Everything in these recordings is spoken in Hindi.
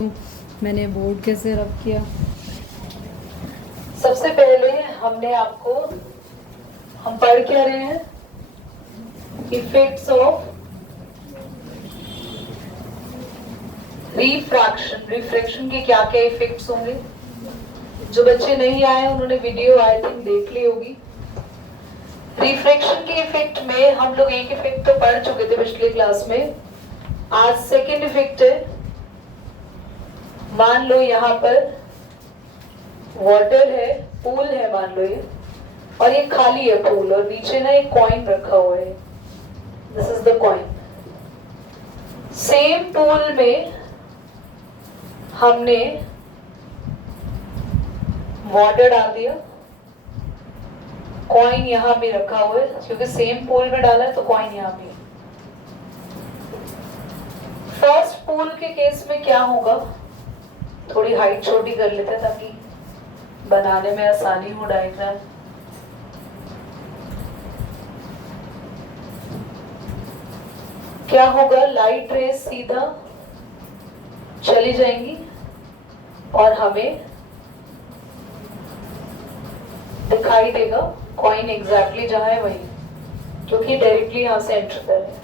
मैंने बोर्ड कैसे रब किया। सबसे पहले हम पढ़ क्या रहे हैं, इफेक्ट्स ऑफ रिफ्रैक्शन के क्या क्या इफेक्ट्स होंगे। जो बच्चे नहीं आए उन्होंने वीडियो आई थिंक देख ली होगी। रिफ्रैक्शन के इफेक्ट में हम लोग एक इफेक्ट तो पढ़ चुके थे पिछले क्लास में, आज सेकेंड इफेक्ट है। मान लो यहाँ पर वाटर है, पूल है मान लो ये, और ये खाली है पूल, और नीचे ना एक कॉइन रखा हुआ है, this is the coin. Same pool में हमने वाटर डाल दिया, कॉइन यहां भी रखा हुआ है, क्योंकि सेम पूल में डाला है तो कॉइन यहां भी। फर्स्ट पूल के केस में क्या होगा, थोड़ी हाइट छोटी कर लेते हैं ताकि बनाने में आसानी हो डायग्राम। क्या होगा, लाइट रेस सीधा चली जाएंगी और हमें दिखाई देगा कॉइन एग्जैक्टली जहां है वही, क्योंकि डायरेक्टली यहां से एंटर कर रहे हैं।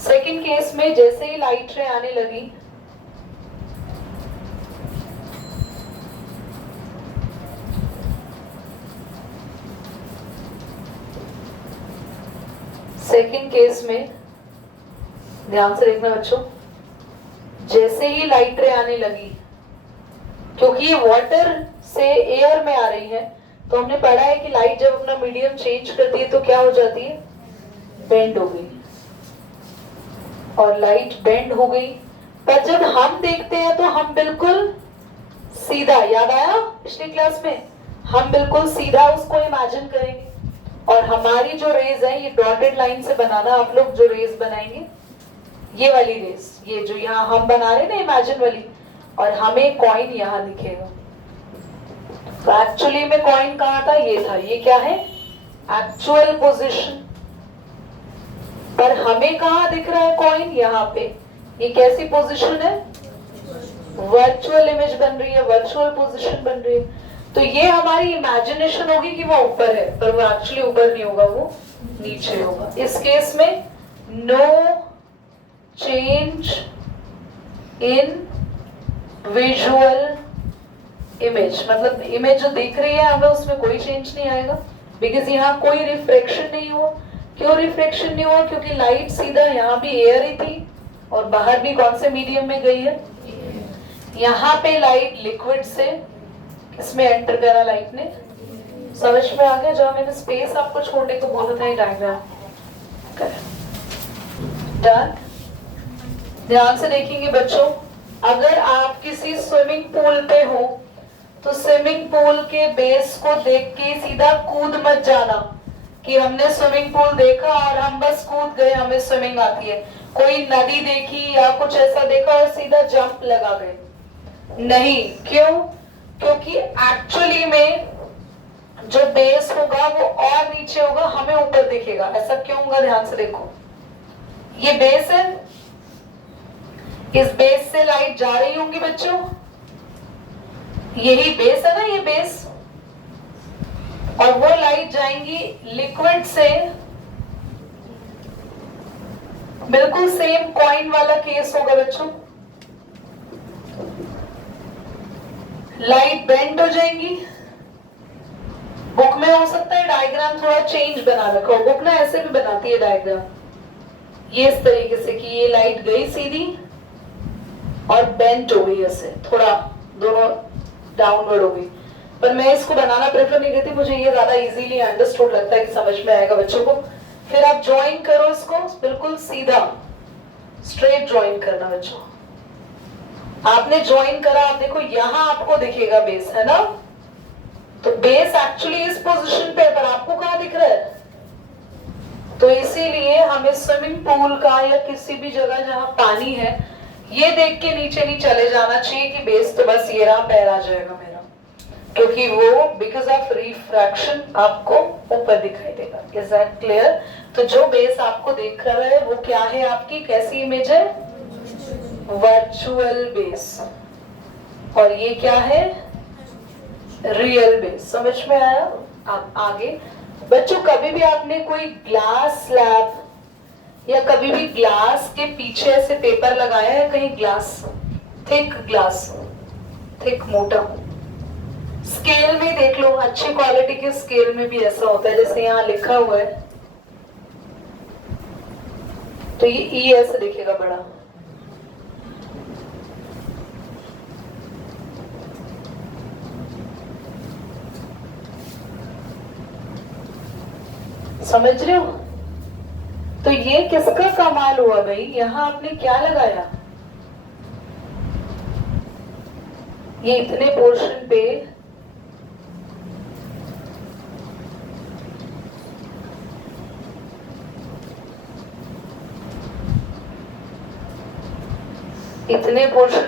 सेकेंड केस में जैसे ही लाइट रे आने लगी, सेकेंड केस में ध्यान से देखना बच्चों, जैसे ही लाइट रे आने लगी, क्योंकि ये वाटर से एयर में आ रही है, तो हमने पढ़ा है कि लाइट जब अपना मीडियम चेंज करती है तो क्या हो जाती है, बेंड हो गई, और लाइट बेंड हो गई। पर जब हम देखते हैं तो हम बिल्कुल सीधा, याद आया पिछली क्लास में, हम बिल्कुल सीधा उसको इमेजिन करेंगे, और हमारी जो रेज है, ये डॉटेड लाइन से बनाना, आप लोग जो रेज बनाएंगे ये वाली रेस, ये जो यहाँ हम बना रहे ना इमेजिन वाली, और हमें कॉइन यहाँ दिखेगा। तो एक्चुअली में कॉइन कहाँ था, ये था, ये क्या है एक्चुअल पोजीशन, पर हमें कहाँ दिख रहा है कॉइन, यहाँ पे। ये कैसी पोजीशन है, वर्चुअल इमेज बन रही है, वर्चुअल पोजीशन बन रही है। तो ये हमारी इमेजिनेशन होगी कि वो ऊपर है, पर वो एक्चुअली ऊपर नहीं होगा, वो नीचे होगा। इस केस में no change in visual image, मतलब इमेज जो दिख रही है हमें उसमें कोई चेंज नहीं आएगा, बिकॉज यहाँ कोई रिफ्रैक्शन नहीं हुआ। क्यों रिफ्रैक्शन नहीं हुआ, क्योंकि लाइट सीधा यहाँ भी एयर ही थी और बाहर भी कौन से मीडियम में गई है, यहाँ पे लाइट लिक्विड से इसमें एंटर करा लाइट ने। समझ में आ गया, जब मैंने स्पेस आपको छोड़ने को बोला था, ये डायग्राम डन। ध्यान से देखेंगे बच्चों, अगर आप किसी स्विमिंग पूल पे हो तो स्विमिंग पूल के बेस को देख के सीधा कूद मत जाना कि हमने स्विमिंग पूल देखा और हम बस कूद गए, हमें स्विमिंग आती है। कोई नदी देखी या कुछ ऐसा देखा और सीधा जंप लगा गए, नहीं। क्यों, क्योंकि एक्चुअली में जो बेस होगा वो और नीचे होगा, हमें ऊपर दिखेगा। ऐसा क्यों होगा, ध्यान से देखो, ये बेस है, इस बेस से लाइट जा रही होंगी बच्चों, यही बेस है ना, ये बेस, और वो लाइट जाएंगी लिक्विड से, बिल्कुल सेम कॉइन वाला केस होगा बच्चों। लाइट बेंड हो जाएंगी, बुक में हो सकता है डायग्राम थोड़ा चेंज बना रखा हो, बुक ना ऐसे भी बनाती है डायग्राम, ये इस तरीके से कि ये लाइट गई सीधी और बेंट हो गई, ऐसे थोड़ा दोनों डाउनवर्ड हो गई। पर मैं इसको बनाना प्रेफर नहीं करती, मुझे ये ज्यादा इजीली अंडरस्टूड लगता है कि समझ में आएगा बच्चों को। फिर आप ज्वाइन करो इसको, बिल्कुल सीधा स्ट्रेट ज्वाइन करना बच्चों। आपने ज्वाइन करा, आप देखो यहाँ आपको दिखेगा बेस, है ना, तो बेस एक्चुअली इस पोजीशन पे, पर आपको कहाँ दिख रहा है। तो इसीलिए हमें स्विमिंग पूल का या किसी भी जगह जहां पानी है, ये देख के नीचे नहीं चले जाना चाहिए कि बेस तो बस ये रहा, पैर आ जाएगा मेरा, क्योंकि वो बिकॉज ऑफ रिफ्रैक्शन आपको ऊपर दिखाई देगा। Is that clear. तो जो बेस आपको देख रहा है वो क्या है, आपकी कैसी इमेज है, वर्चुअल बेस, और ये क्या है, रियल बेस। समझ में आया? आगे बच्चों, कभी भी आपने कोई ग्लास स्लैब या कभी भी ग्लास के पीछे ऐसे पेपर लगाया है कहीं? ग्लास थिक मोटा, स्केल में देख लो, अच्छी क्वालिटी के स्केल में भी ऐसा होता है, जैसे यहाँ लिखा हुआ है तो ये ई ऐसे दिखेगा बड़ा। समझ रहे हो? तो ये किसका कमाल हुआ भाई, यहां आपने क्या लगाया, ये इतने पोर्शन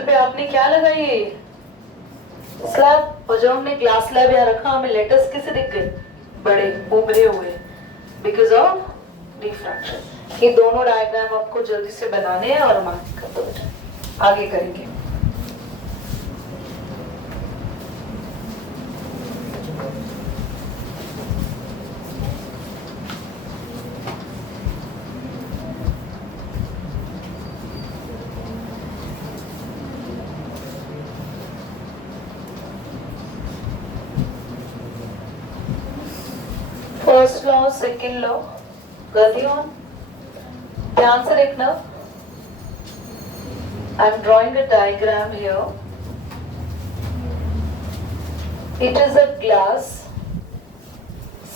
पे आपने क्या लगाई है, स्लैब। और जब हमने ग्लास स्लैब यहाँ रखा, हमें लेटर्स कैसे दिख गए, बड़े उभरे हुए, बिकॉज ऑफ डिफ्रैक्शन। ये दोनों डायग्राम आपको जल्दी से बनाने हैं और मार्क कर दो, आगे करेंगे। फर्स्ट लॉ, सेकेंड लॉ कर दिया, ध्यान से देखना। I am drawing a diagram here. It is a glass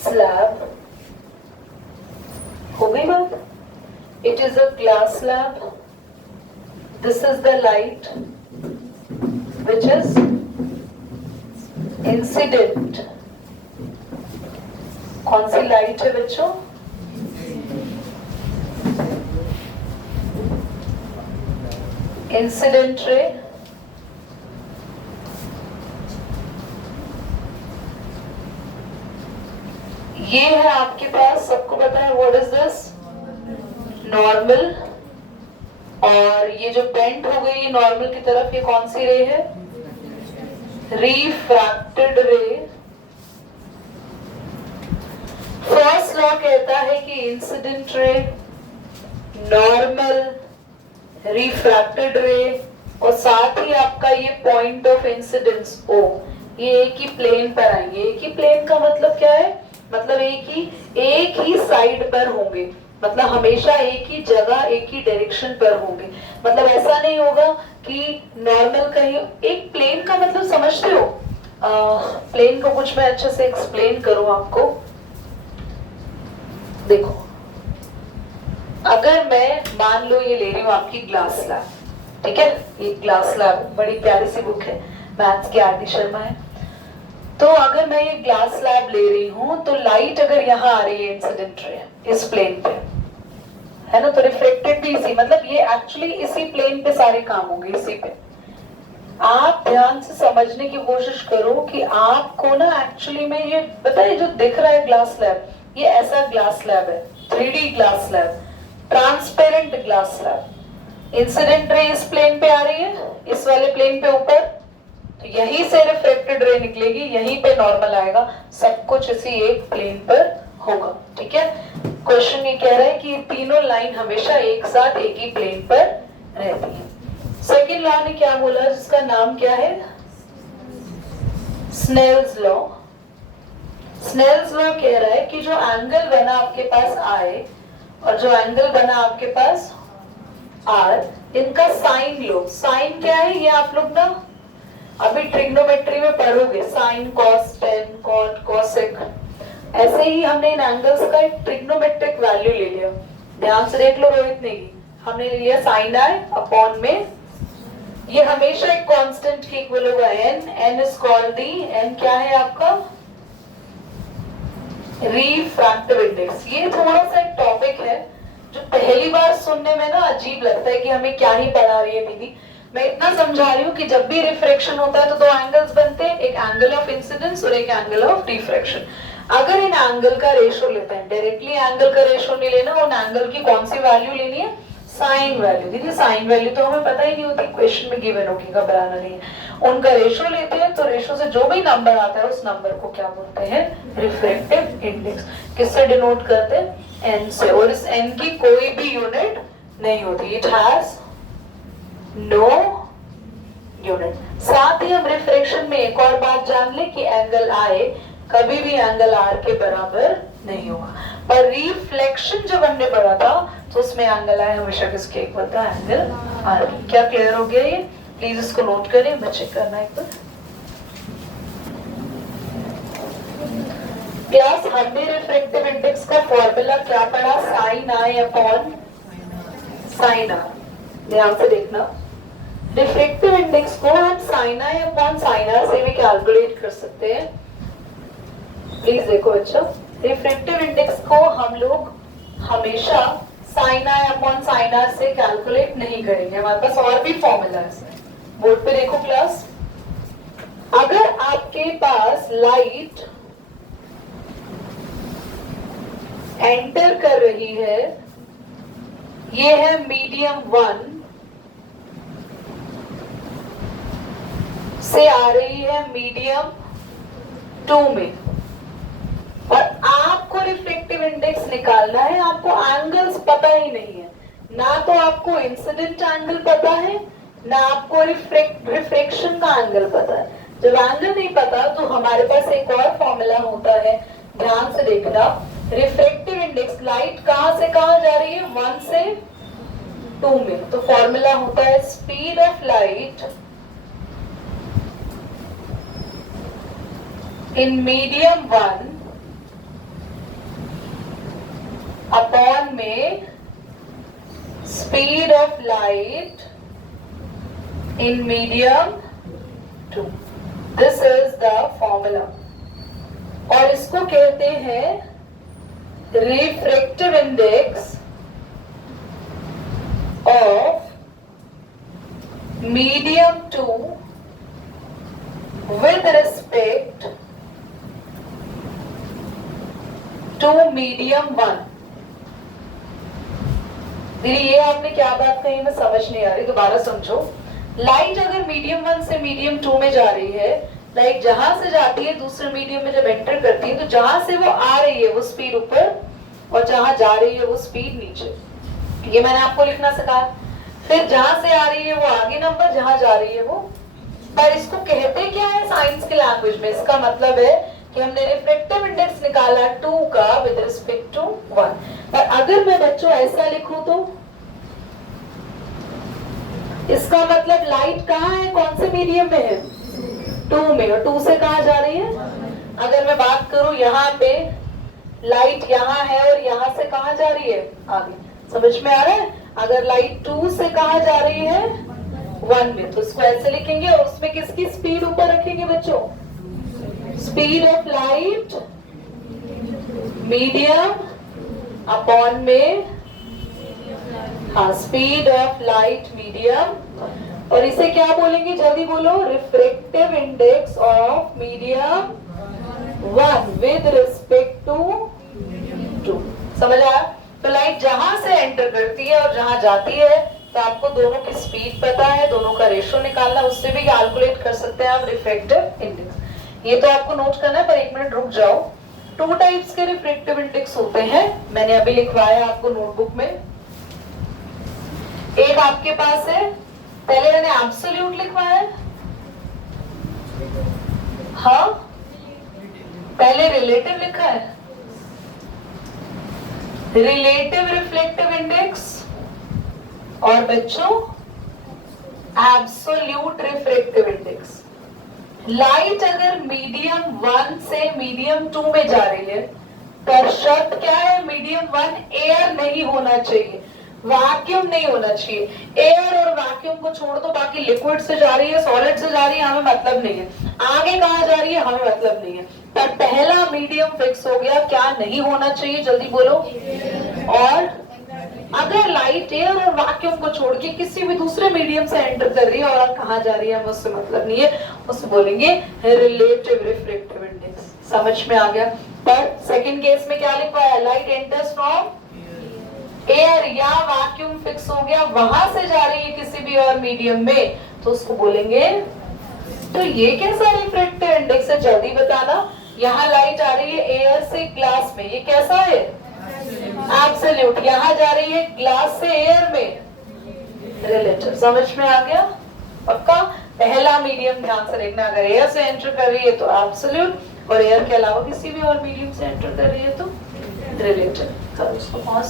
slab, हो गई बात? It is a glass slab, this is the light which is incident. कौन सी लाइट है बच्चों? Incident ray. ये है आपके पास, सबको पता है व्हाट इज दिस, नॉर्मल। और ये जो बेंट हो गई नॉर्मल की तरफ, ये कौन सी रे है, रिफ्रैक्टेड रे। फर्स्ट लॉ कहता है कि इंसिडेंट रे, नॉर्मल, रिफ्रैक्टेड रे, और साथ ही आपका ये पॉइंट ऑफ इंसिडेंस O, ये एक ही प्लेन पर आएंगे। एक ही प्लेन का मतलब क्या है, मतलब एक ही साइड पर होंगे, मतलब हमेशा एक ही जगह, एक ही डायरेक्शन पर होंगे। मतलब ऐसा नहीं होगा कि नॉर्मल कहीं, एक प्लेन का मतलब समझते हो? प्लेन को कुछ मैं अच्छे से एक्सप्लेन करूं आपको। देखो, अगर मैं मान लो ये ले रही हूँ आपकी ग्लास स्लैब, ठीक है, ये ग्लास स्लैब बड़ी प्यारी सी बुक है, मैथ्स की आरती शर्मा है। तो अगर मैं ये ग्लास स्लैब ले रही हूँ, तो लाइट अगर यहाँ आ रही है इंसिडेंट रे इस प्लेन पे, है ना, तो रिफ्लेक्टेड भी इसी, मतलब ये एक्चुअली इसी प्लेन पे सारे काम होंगे, इसी पे। आप ध्यान से समझने की कोशिश करो कि आपको ना एक्चुअली में ये बताइए, जो दिख रहा है ग्लास स्लैब, ये ऐसा ग्लास स्लैब है, 3D glass slab, transparent glass slab. Incident ray इस प्लेन पे आ रही है, इस वाले प्लेन पे ऊपर, तो यहीं से रिफ्लेक्टेड रे निकलेगी, यहीं पे नॉर्मल आएगा, सब कुछ इसी एक प्लेन पर होगा, ठीक है। क्वेश्चन ये कह रहा है कि तीनों लाइन हमेशा एक साथ एक ही प्लेन पर रहती है। सेकेंड लॉ ने क्या बोला, जिसका नाम क्या है, स्नेल्स लॉ। स्नेल्स लॉ कह रहा है कि जो एंगल बना आपके पास I और जो एंगल बना आपके पास R, इनका साइन लो। साइन क्या है, ये आप लोग ना अभी ट्रिग्नोमेट्री में पढ़ोगे, sine, cos, tan, cot, cosec. ऐसे ही हमने इन एंगल्स का एक ट्रिग्नोमेट्रिक वैल्यू ले लिया, ध्यान से देख लो रोहित ने, हमने ले लिया साइन I अपॉन में, ये हमेशा एक कांस्टेंट के इक्वल होगा n, n is called the, n क्या है आपका, रिफ्रैक्टिव इंडेक्स। ये थोड़ा सा एक टॉपिक है जो पहली बार सुनने में ना अजीब लगता है कि हमें क्या ही पढ़ा रही है दीदी। मैं इतना समझा रही हूँ कि जब भी रिफ्रैक्शन होता है तो दो एंगल्स बनते हैं, एक एंगल ऑफ इंसिडेंस और एक एंगल ऑफ डिफ्रैक्शन। अगर इन एंगल का रेशो लेते हैं, डायरेक्टली एंगल का रेशो नहीं लेना, उन एंगल की कौन सी वैल्यू लेनी है, साइन वैल्यू। दीदी साइन वैल्यू तो हमें पता ही नहीं होती, क्वेश्चन में गिवन होगी, घबराना नहीं है। उनका रेशो लेते हैं तो रेशो से जो भी नंबर आता है उस नंबर को क्या बोलते हैं, रिफ्रैक्टिव इंडेक्स। किससे डिनोट करते हैं, एन से। और इस एन की कोई भी यूनिट नहीं होती, इट हैज नो यूनिट। साथ ही हम रिफ्रैक्शन में एक और बात जान ले कि एंगल आई कभी भी एंगल आर के बराबर नहीं होगा, पर रिफ्लेक्शन जब हमने पढ़ा था तो उसमें एंगल आई हमेशा किसके इक्वल था, एंगल आर। क्या क्लियर हो गया ये? प्लीज इसको नोट करें, मैं चेक करना एक बार। क्लास हमने रिफ्रैक्टिव इंडेक्स का फॉर्मूला क्या पढ़ा, sine i upon sine r. ध्यान से देखना, रिफ्रैक्टिव इंडेक्स को हम sine i upon sine r से भी कैलकुलेट कर सकते हैं। प्लीज देखो अच्छा, रिफ्रैक्टिव इंडेक्स को हम लोग हमेशा sine i upon sine r से कैलकुलेट नहीं करेंगे, हमारे पास और भी फॉर्मूला है। बोर्ड पे देखो क्लास, अगर आपके पास लाइट एंटर कर रही है, ये है मीडियम 1 से आ रही है मीडियम 2 में, और आपको रिफ्लेक्टिव इंडेक्स निकालना है। आपको एंगल्स पता ही नहीं है, ना तो आपको इंसिडेंट एंगल पता है, ना आपको रिफ्रैक्शन का एंगल पता है। जब एंगल नहीं पता तो हमारे पास एक और फॉर्मूला होता है, ध्यान से देखना। रिफ्रैक्टिव इंडेक्स, लाइट कहां से कहां जा रही है, 1 से 2 में, तो फॉर्मूला होता है speed of light in medium 1 upon में speed of light in medium 2। This is the formula, और इसको कहते हैं refractive index of medium 2 with respect to medium 1। दीदी ये आपने क्या बात कही, मैं समझ नहीं आ रही, दोबारा समझो। लाइट अगर मीडियम 1 से मीडियम 2 में जा रही है, लाइट जहां से जाती है दूसरे मीडियम में जब एंटर करती है, तो जहां से वो आ रही है वो स्पीड ऊपर, और जहां जा रही है वो स्पीड नीचे। ये मैंने आपको लिखना सिखाया। फिर जहां से आ रही है वो आगे नंबर, जहां जा रही है वो। पर इसको कहते क्या है साइंस के लैंग्वेज में, इसका मतलब है कि हमने रिफ्रैक्टिव इंडेक्स निकाला 2 का विद रिस्पेक्ट टू 1। पर अगर मैं बच्चों ऐसा लिखूं तो इसका मतलब लाइट कहाँ है, कौन से मीडियम में है, 2 में, और 2 से कहाँ जा रही है। अगर मैं बात करूं यहाँ पे लाइट यहाँ है और यहाँ से कहाँ जा रही है, आगे। समझ में आ रहा है? अगर लाइट 2 से कहाँ जा रही है, 1 में, तो इसको ऐसे लिखेंगे, और उसमें किसकी स्पीड ऊपर रखेंगे बच्चों, speed of light medium upon में, हाँ, स्पीड ऑफ लाइट मीडियम, और इसे क्या बोलेंगे, जल्दी बोलो, refractive index of medium 1 with respect to 2। समझ आया? तो लाइट जहां से एंटर करती है और जहां जाती है, तो आपको दोनों की स्पीड पता है, दोनों का रेशो निकालना, उससे भी कैलकुलेट कर सकते हैं आप रिफ्रैक्टिव इंडेक्स। ये तो आपको नोट करना है, पर एक मिनट रुक जाओ। 2 टाइप्स के रिफ्रैक्टिव इंडेक्स होते हैं, मैंने अभी लिखवाया आपको नोटबुक में। एक आपके पास है, पहले मैंने एब्सोल्यूट लिखवाया है, हाँ, पहले रिलेटिव लिखा है, रिलेटिव रिफ्लेक्टिव इंडेक्स, और बच्चों एब्सोल्यूट रिफ्रैक्टिव इंडेक्स। लाइट अगर मीडियम 1 से मीडियम 2 में जा रही है, पर शर्त क्या है, मीडियम 1 एयर नहीं होना चाहिए, वैक्यूम नहीं होना चाहिए। एयर और वैक्यूम को छोड़ दो, बाकी लिक्विड से जा रही है, सॉलिड से जा रही है, हमें मतलब नहीं है, आगे कहां जा रही है हमें मतलब नहीं है। पर पहला मीडियम फिक्स हो गया, क्या नहीं होना चाहिए, जल्दी बोलो। और अगर लाइट एयर और वैक्यूम को छोड़ के किसी भी दूसरे मीडियम से एंटर कर रही है और कहां जा रही है उससे मतलब नहीं है, उसे बोलेंगे रिलेटिव रिफ्रैक्टिव इंडेक्स। समझ में आ गया? पर सेकंड केस में क्या लिखवाया, लाइट एंटर्स फ्रॉम एयर या वैक्यूम फिक्स हो गया, वहां से जा रही है किसी भी और मीडियम में, तो उसको बोलेंगे। तो ये कैसा रिफ्रैक्टिव इंडेक्स है, जल्दी बताना। यहाँ लाइट आ रही है एयर से ग्लास में, ये कैसा है? एब्सोल्यूट। यहाँ जा रही है ग्लास से एयर में, रिलेटिव। समझ में आ गया? पक्का? पहला मीडियम ध्यान से देखना, अगर एयर से एंटर कर रही है तो एब्सोल्यूट, और एयर के अलावा किसी भी और मीडियम से एंटर कर रही है तो रिलेटिव। उसको पॉज